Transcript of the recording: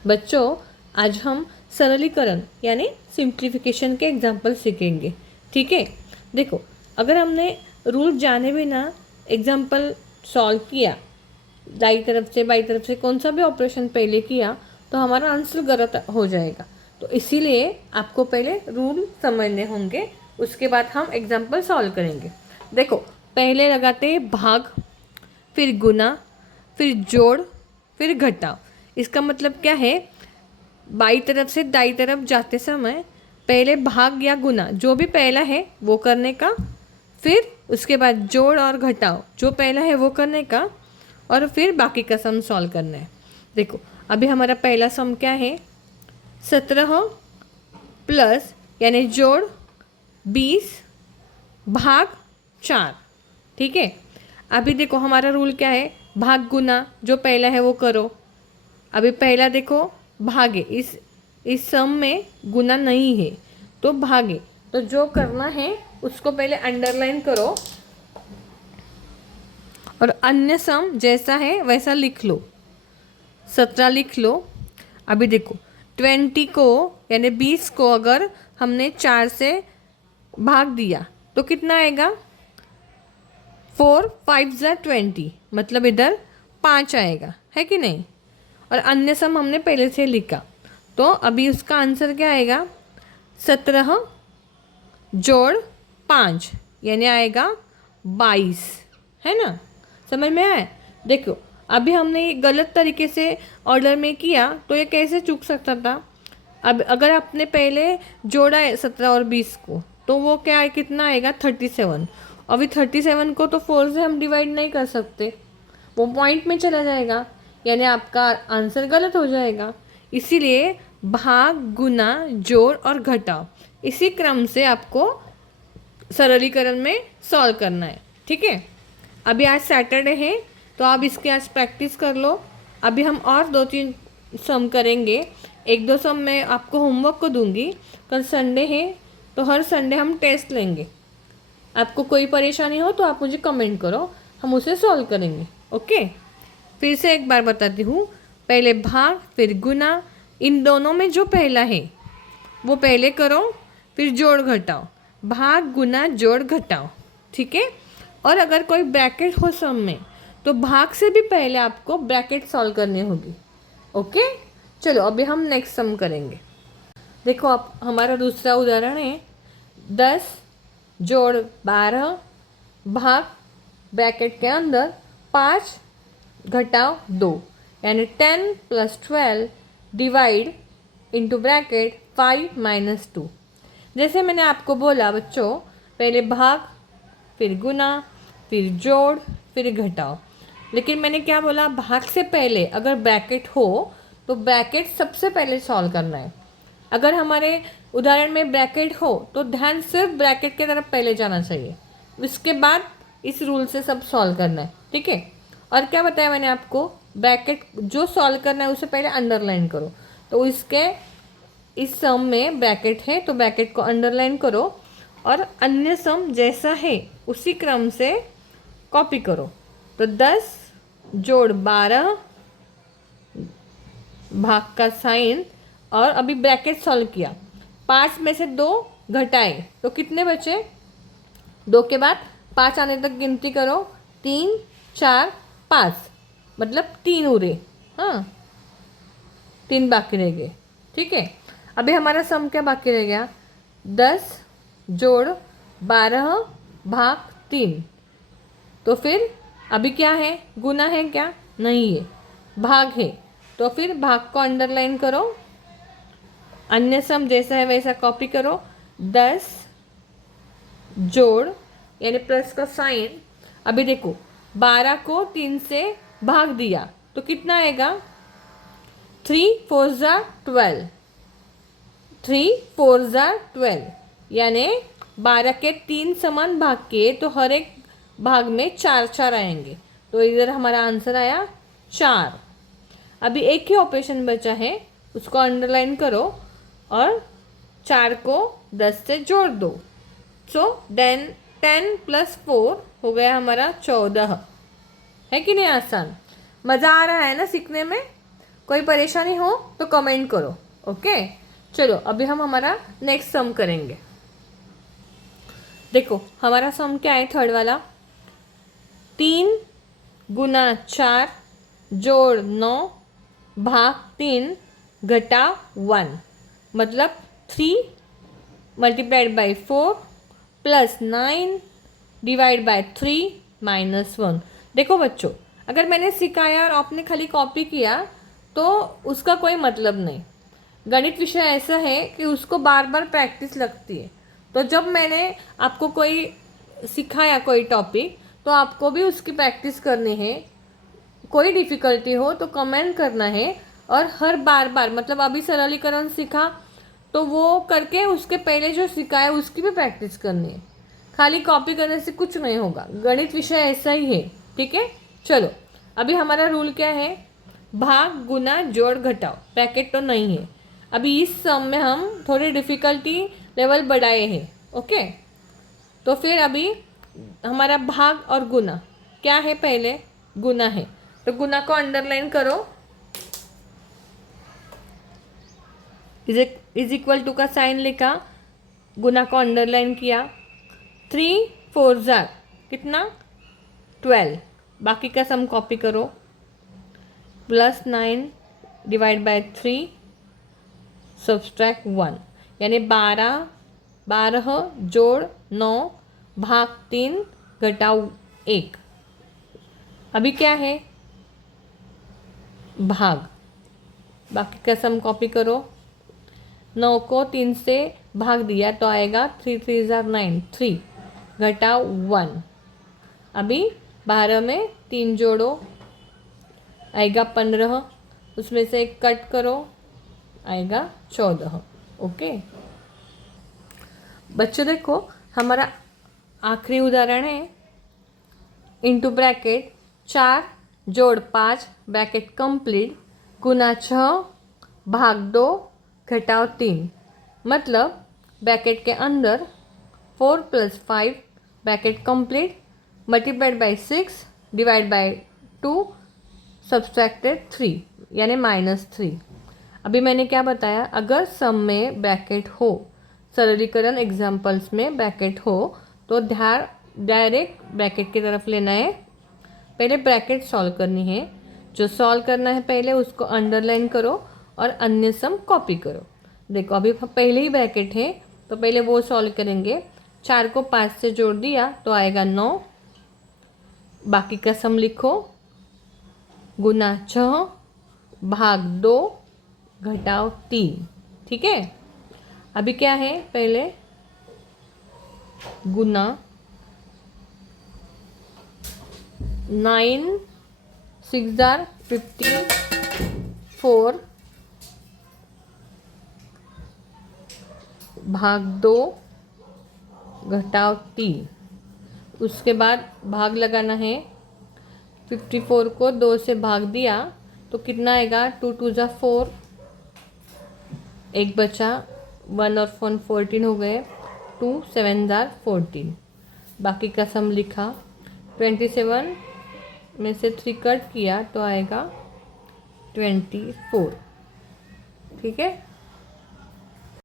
बच्चों, आज हम सरलीकरण यानी सिंप्लीफिकेशन के एग्जाम्पल सीखेंगे। ठीक है, देखो, अगर हमने रूल जाने बिना एग्जाम्पल सॉल्व किया, दाई तरफ से बाई तरफ से कौन सा भी ऑपरेशन पहले किया, तो हमारा आंसर गलत हो जाएगा। तो इसीलिए आपको पहले रूल समझने होंगे, उसके बाद हम एग्जाम्पल सॉल्व करेंगे। देखो, पहले लगाते हैं भाग, फिर गुना, फिर जोड़, फिर घटाव। इसका मतलब क्या है, बाई तरफ से दाई तरफ जाते समय पहले भाग या गुना जो भी पहला है वो करने का, फिर उसके बाद जोड़ और घटाव जो पहला है वो करने का, और फिर बाकी का सम सॉल्व करना है। देखो, अभी हमारा पहला सम क्या है, 17 प्लस यानी जोड़ 20 भाग 4। ठीक है, अभी देखो हमारा रूल क्या है, भाग गुना जो पहला है वो करो। अभी पहला देखो भागे, इस सम में गुना नहीं है तो भागे, तो जो करना है उसको पहले अंडरलाइन करो और अन्य सम जैसा है वैसा लिख लो। 17 लिख लो। अभी देखो 20 को यानी 20 को अगर हमने 4 से भाग दिया तो कितना आएगा, 4 5 ज़ा 20, मतलब इधर 5 आएगा, है कि नहीं। और अन्य सम हमने पहले से लिखा, तो अभी उसका आंसर क्या आएगा, 17 जोड़ 5 यानी आएगा 22, है ना। समझ में आया। देखो, अभी हमने ये गलत तरीके से ऑर्डर में किया तो ये कैसे चूक सकता था। अब अगर आपने पहले जोड़ा है 17 और 20 को, तो वो क्या है, कितना आएगा, 37। अभी 37 को तो 4 से हम डिवाइड नहीं कर सकते, वो पॉइंट में चला जाएगा, यानी आपका आंसर गलत हो जाएगा। इसीलिए भाग गुना जोड़ और घटाव इसी क्रम से आपको सरलीकरण में सॉल्व करना है। ठीक है, अभी आज सैटरडे है तो आप इसकी आज प्रैक्टिस कर लो। अभी हम और 2-3 सम करेंगे, 1-2 सम मैं आपको होमवर्क को दूंगी। कल संडे है तो हर संडे हम टेस्ट लेंगे। आपको कोई परेशानी हो तो आप मुझे कमेंट करो, हम उसे सॉल्व करेंगे। ओके, फिर से एक बार बताती हूँ, पहले भाग फिर गुना, इन दोनों में जो पहला है वो पहले करो, फिर जोड़ घटाओ, भाग गुना जोड़ घटाओ। ठीक है, और अगर कोई ब्रैकेट हो सम में तो भाग से भी पहले आपको ब्रैकेट सॉल्व करनी होगी। ओके, चलो अभी हम नेक्स्ट सम करेंगे। देखो, आप हमारा दूसरा उदाहरण है, 10 जोड़ 12 भाग ब्रैकेट के अंदर 5 घटाव 2 यानी 10 + 12 डिवाइड इंटू ब्रैकेट 5 - 2। जैसे मैंने आपको बोला बच्चों, पहले भाग फिर गुना फिर जोड़ फिर घटाव, लेकिन मैंने क्या बोला, भाग से पहले अगर ब्रैकेट हो तो ब्रैकेट सबसे पहले सॉल्व करना है। अगर हमारे उदाहरण में ब्रैकेट हो तो ध्यान सिर्फ ब्रैकेट की तरफ पहले जाना चाहिए, उसके बाद इस रूल से सब सॉल्व करना है। ठीक है, और क्या बताया मैंने आपको, ब्रैकेट जो सॉल्व करना है उसे पहले अंडरलाइन करो। तो इसके इस सम में ब्रैकेट है तो ब्रैकेट को अंडरलाइन करो और अन्य सम जैसा है उसी क्रम से कॉपी करो। तो 10 जोड़ 12 भाग का साइन, और अभी ब्रैकेट सॉल्व किया, 5 में से 2 घटाए तो कितने बचे, 2 के बाद 5 आने तक गिनती करो, 3 4 5, मतलब 3 उरे, हाँ 3 बाकी रह गए। ठीक है, अभी हमारा सम क्या बाकी रह गया, 10 जोड़ 12 भाग 3। तो फिर अभी क्या है, गुना है क्या, नहीं है, भाग है, तो फिर भाग को अंडरलाइन करो, अन्य सम जैसा है वैसा कॉपी करो। 10 जोड़ यानी प्लस का साइन, अभी देखो 12 को 3 से भाग दिया तो कितना आएगा, 3 4 ज़ा 12, 3 4 ज़ा 12 यानी 12 के 3 समान भाग किए तो हर एक भाग में 4 4 आएंगे, तो इधर हमारा आंसर आया 4। अभी एक ही ऑपरेशन बचा है, उसको अंडरलाइन करो और 4 को 10 से जोड़ दो। सो 10 + 4 हो गया हमारा 14, है कि नहीं आसान। मज़ा आ रहा है ना सीखने में। कोई परेशानी हो तो कमेंट करो। ओके, चलो अभी हम हमारा नेक्स्ट सम करेंगे। देखो हमारा सम क्या है, थर्ड वाला, 3 गुना 4 जोड़ 9 भाग 3 घटा 1, मतलब 3 multiplied by 4 plus 9 divide by 3 minus 1। देखो बच्चों, अगर मैंने सिखाया और आपने खाली कॉपी किया तो उसका कोई मतलब नहीं। गणित विषय ऐसा है कि उसको बार बार प्रैक्टिस लगती है। तो जब मैंने आपको कोई सिखाया कोई टॉपिक, तो आपको भी उसकी प्रैक्टिस करनी है। कोई डिफ़िकल्टी हो तो कमेंट करना है, और हर बार बार, मतलब अभी सरलीकरण सीखा तो वो करके उसके पहले जो सिखाया उसकी भी प्रैक्टिस करनी है। खाली कॉपी करने से कुछ नहीं होगा, गणित विषय ऐसा ही है। ठीक है, चलो अभी हमारा रूल क्या है, भाग गुना जोड़ घटाओ, ब्रैकेट तो नहीं है। अभी इस सम में हम थोड़ी डिफ़िकल्टी लेवल बढ़ाए हैं। ओके, तो फिर अभी हमारा भाग और गुना क्या है, पहले गुना है, तो गुना को अंडरलाइन करो। इज इक्वल टू का साइन लिखा, गुना को अंडरलाइन किया। 3 4 जार कितना 12, बाकी का सम कॉपी करो। प्लस 9 डिवाइड बाय 3 सब्सट्रैक्ट 1, यानी 12 जोड़ 9 भाग 3 घटाओ 1। अभी क्या है, भाग, बाकी का सम कॉपी करो। 9 को 3 से भाग दिया तो आएगा 3 3 जार 9, 3 घटाओ 1। अभी 12 में 3 जोड़ो, आएगा 15, उसमें से एक कट करो, आएगा 14। ओके बच्चों, देखो हमारा आखिरी उदाहरण है, इंटू ब्रैकेट 4 जोड़ 5 ब्रैकेट कंप्लीट गुना 6 भाग 2 घटाओ 3, मतलब ब्रैकेट के अंदर 4 + 5 bracket complete multiplied by 6 divide by 2 subtracted 3, यानी -3। अभी मैंने क्या बताया, अगर सम में ब्रैकेट हो, सरलीकरण एग्जाम्पल्स में ब्रैकेट हो, तो ध्यान डायरेक्ट ब्रैकेट की तरफ लेना है। पहले ब्रैकेट सॉल्व करनी है, जो सॉल्व करना है पहले उसको अंडरलाइन करो और अन्य सम कॉपी करो। देखो अभी पहले ही ब्रैकेट है तो पहले वो सॉल्व करेंगे। 4 को 5 से जोड़ दिया तो आएगा 9, बाकी का सम लिखो, गुना 6 भाग 2 घटाओ 3। ठीक है, अभी क्या है, पहले गुना 9 6 जार 54 भाग 2 घटाओ 3। उसके बाद भाग लगाना है, 54 को 2 से भाग दिया तो कितना आएगा, 2 2 जार 4, एक बचा, 1 और 1 14 हो गए, 2 7 जार 14, बाकी का सम लिखा। 27 में से 3 कट किया तो आएगा 24। ठीक है,